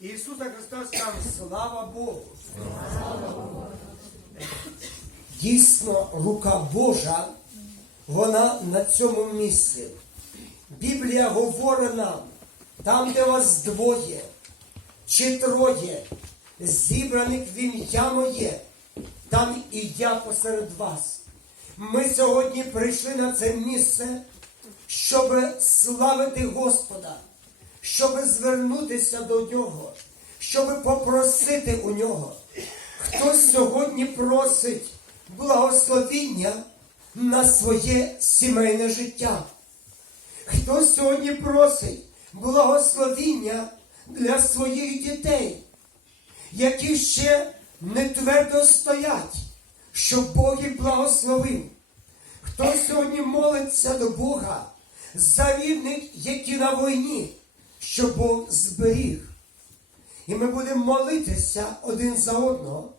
Ісуса Христа скажемо слава Богу. Дійсно, рука Божа, вона на цьому місці. Біблія говорить нам, там, де вас двоє чи троє, зібраних в ім'я моє, там і я посеред вас. Ми сьогодні прийшли на це місце, щоб славити Господа, щоб звернутися до Нього, щоб попросити у нього. Хтось сьогодні просить благословіння на своє сімейне життя. Хтось сьогодні просить благословіння для своїх дітей, які ще не твердо стоять, щоб Бог їх благословив. Хтось сьогодні молиться до Бога за рідних, які на війні, щоб Бог зберіг. І ми будемо молитися один за одного,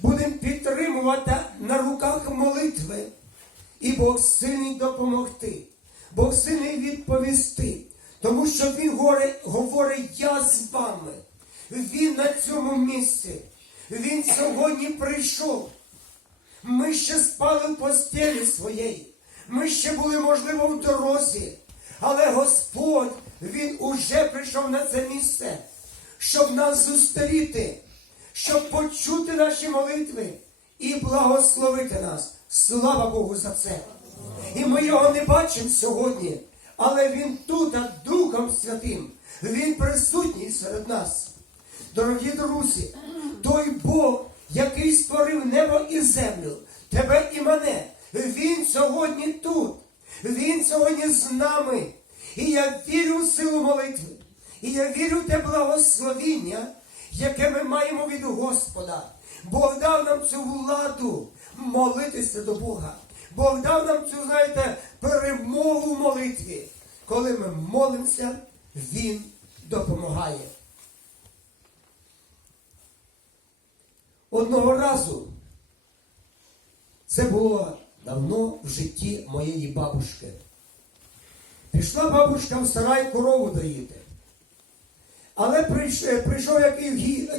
будемо підтримувати на руках молитви, і Бог сильний допомогти, Бог сильний відповісти, тому що Він говорить я з вами. Він на цьому місці. Він сьогодні прийшов. Ми ще спали в постелі своєї. Ми ще були, можливо, в дорозі. Але Господь, Він уже прийшов на це місце, щоб нас зустріти, щоб почути наші молитви і благословити нас. Слава Богу за це. І ми його не бачимо сьогодні, але Він тут, а Духом Святим. Він присутній серед нас. Дорогі друзі, той Бог, який створив небо і землю, тебе і мене, Він сьогодні тут. Він сьогодні з нами. І я вірю в силу молитви. І я вірю в те благословіння, яке ми маємо від Господа. Бог дав нам цю владу молитися до Бога. Бог дав нам цю, знаєте, перемогу в молитві. Коли ми молимося, Він допомагає. Одного разу це було давно в житті моєї бабушки. Пішла бабушка в сарай корову доїти. Але прийшов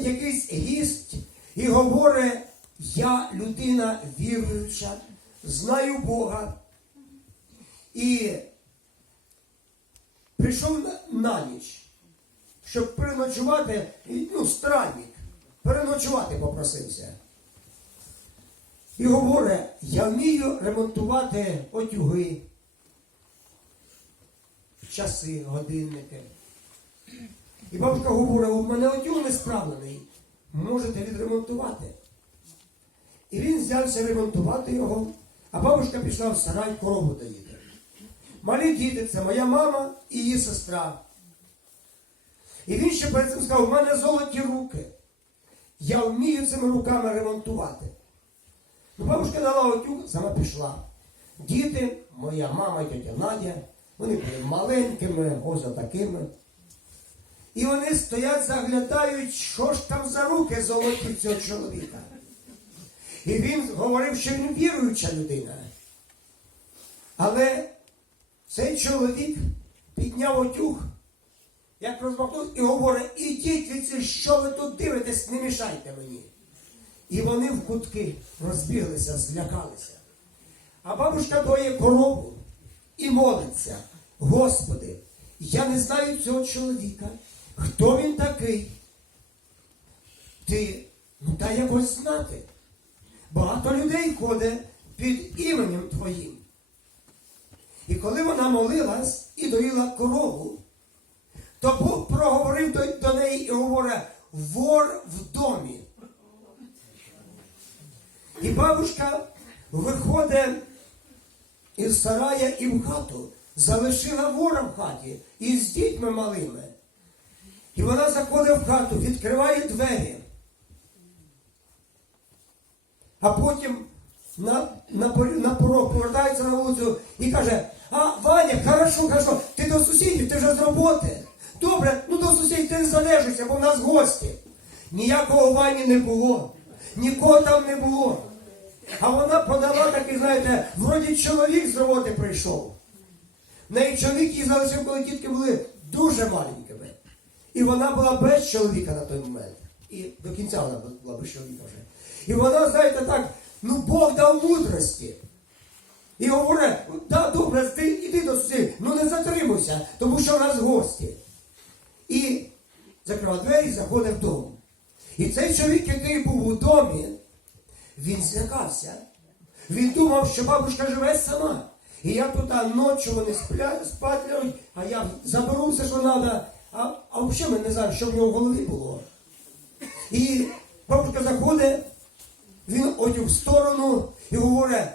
якийсь гість і говорить, я людина віруюча, знаю Бога. І прийшов на, ніч, щоб переночувати, ну, странник, переночувати попросився. І говорить, я вмію ремонтувати отюги, часи, годинники. І бабушка говорить, у мене отюг не справлений, можете відремонтувати. І він взявся ремонтувати його, а бабушка пішла в сарай корову доїти. Малі діти, це моя мама і її сестра. І він ще перед цим сказав, у мене золоті руки. Я вмію цими руками ремонтувати. Бабушка дала отюг, сама пішла. Діти, моя мама тетя Надя, вони були маленькими, ось такими. І вони стоять, заглядають, що ж там за руки золоті цього чоловіка. І він говорив, що він віруюча людина. Але цей чоловік підняв отюг, як розмахнув, і говорить, ідіть від що ви тут дивитесь, не мішайте мені. І вони в кутки розбіглися, злякалися. А бабушка доє корову і молиться. Господи, я не знаю цього чоловіка. Хто він такий? Ти ну дай якось знати. Багато людей ходить під іменем Твоїм. І коли вона молилась і доїла корову, то Бог проговорив до, неї і говорить, вор в домі. І бабушка виходить із сарая і в хату, залишила вора в хаті із дітьми малими. І вона заходить в хату, відкриває двері. А потім на, на, на порог повертається на вулицю і каже, а Ваня, хорошо, хорошо, ти до сусідів, ти вже з роботи. Добре, ну до сусідів ти не залежишся, бо в нас гості. Ніякого Вані не було, нікого там не було. А вона подала такий, знаєте, вроді чоловік з роботи прийшов. Неї чоловік її залишив, коли дітки були дуже маленькими. І вона була без чоловіка на той момент. І до кінця вона була без чоловіка вже. І вона, знаєте, так, ну Бог дав мудрості. І говорить, да, добре, ти іди до сусідів, ну не затримуйся, тому що в нас гості. І закриває двері і заходить вдома. І цей чоловік, який був у домі, він злякався. Він думав, що бабушка живе сама. І я тут ночі вони спать а я заберу що треба. А, а взагалі ми не знаємо, що в нього в голові було. І бабушка заходить, він одяг в сторону і говорить,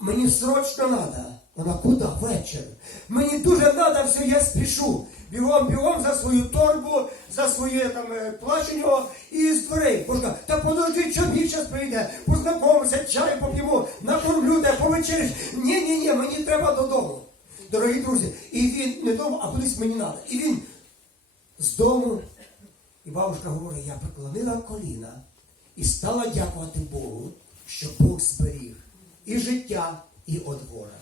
мені срочно треба. Вона куди? Вечір. Мені дуже треба, все, я спішу. Бігом, бігом за свою торбу, за своє там е, нього і з дверей. Божка, та подожди, чоловік зараз прийде, познайомимося, чай поп'ємо, накормлю тебе, повечеряш. Ні, ні, ні, мені треба додому. Дорогі друзі, і він не додому, а кудись мені треба. І він з дому. І бабушка говорить, я преклонила коліна і стала дякувати Богу, що Бог зберіг і життя, і одвора.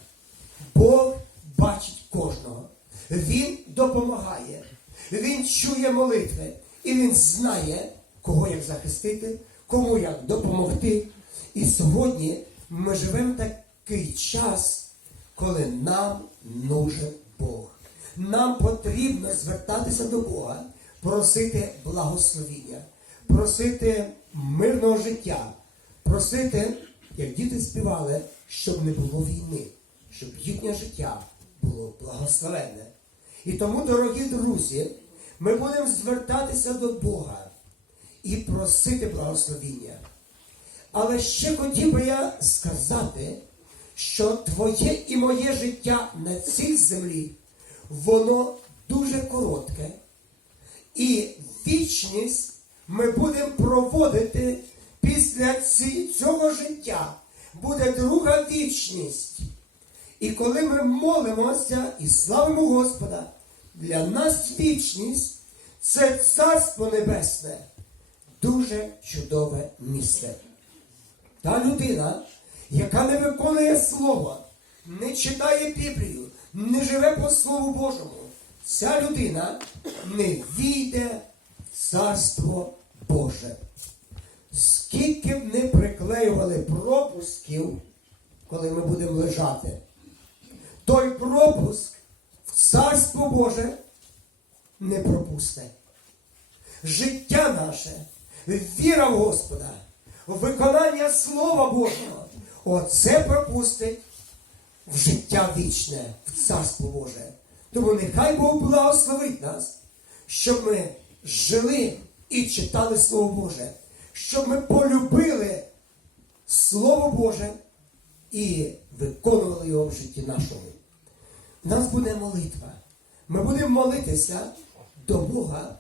Бог бачить кожного. Він допомагає, він чує молитви, і він знає, кого як захистити, кому як допомогти. І сьогодні ми живемо такий час, коли нам нужен Бог. Нам потрібно звертатися до Бога, просити благословіння, просити мирного життя, просити, як діти співали, щоб не було війни, щоб їхнє життя було благословенне. І тому, дорогі друзі, ми будемо звертатися до Бога і просити благословіння. Але ще хотів би я сказати, що твоє і моє життя на цій землі, воно дуже коротке. І вічність ми будемо проводити після цього життя. Буде друга вічність. І коли ми молимося і славимо Господа, для нас вічність це Царство Небесне, дуже чудове місце. Та людина, яка не виконує Слово, не читає Біблію, не живе по Слову Божому, ця людина не війде в Царство Боже. Скільки б не приклеювали пропусків, коли ми будемо лежати, той пропуск в Царство Боже не пропусте. Життя наше, віра в Господа, виконання Слова Божого, оце пропустить в життя вічне, в Царство Боже. Тому нехай Бог благословить нас, щоб ми жили і читали Слово Боже, щоб ми полюбили Слово Боже і виконували його в житті нашому. У нас буде молитва. Ми будемо молитися до Бога,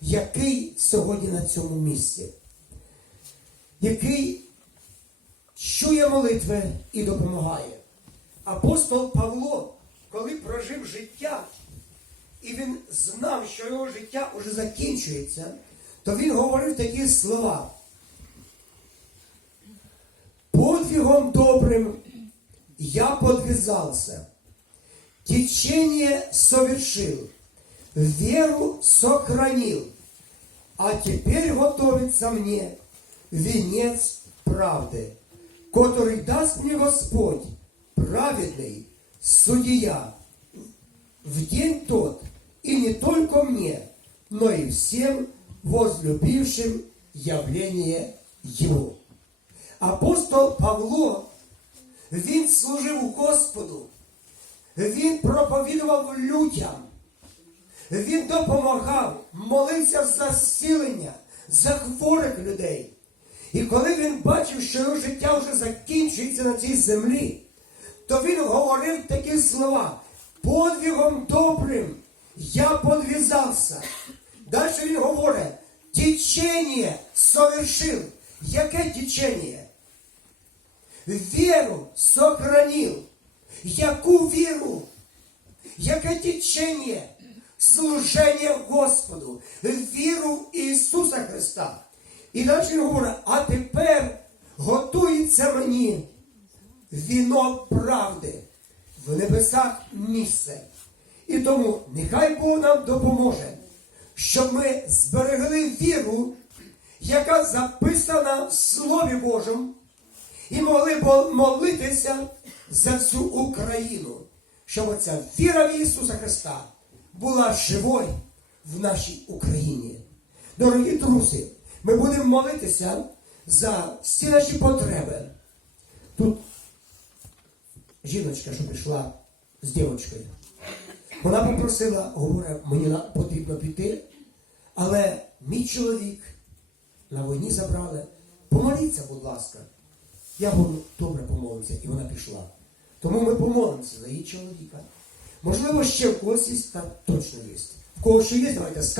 який сьогодні на цьому місці, який чує молитви і допомагає. Апостол Павло, коли прожив життя, і він знав, що його життя уже закінчується, то він говорив такі слова. Подвигом добрым я подвязался, течение совершил, веру сохранил, а теперь готовится мне венец правды, который даст мне Господь, праведный судья, в день тот, и не только мне, но и всем возлюбившим явление Его. Апостол Павло, він служив Господу, він проповідував людям, він допомагав, молився за зцілення, за хворих людей. І коли він бачив, що його життя вже закінчується на цій землі, то він говорив такі слова: подвигом добрим я подвязався. Далі він говорить, течение совершил. Яке течение? Віру сохранил. Яку віру? Яке течение? Служення Господу, віру Ісуса Христа. І далі говорить, а тепер готується мені віно правди в небесах місце. І тому нехай Бог нам допоможе, щоб ми зберегли віру, яка записана в Слові Божому, і могли б молитися за всю Україну, щоб оця віра в Ісуса Христа була живою в нашій Україні. Дорогі друзі, ми будемо молитися за всі наші потреби. Тут жіночка, що прийшла з дівчинкою, вона попросила, говорить, мені потрібно піти, але мій чоловік на війні забрали. Помоліться, будь ласка. Я говорю, добре помолимося, і вона пішла. Тому ми помолимося за її чоловіка. Можливо, ще в когось є, там точно є. В кого ще є, давайте скажемо.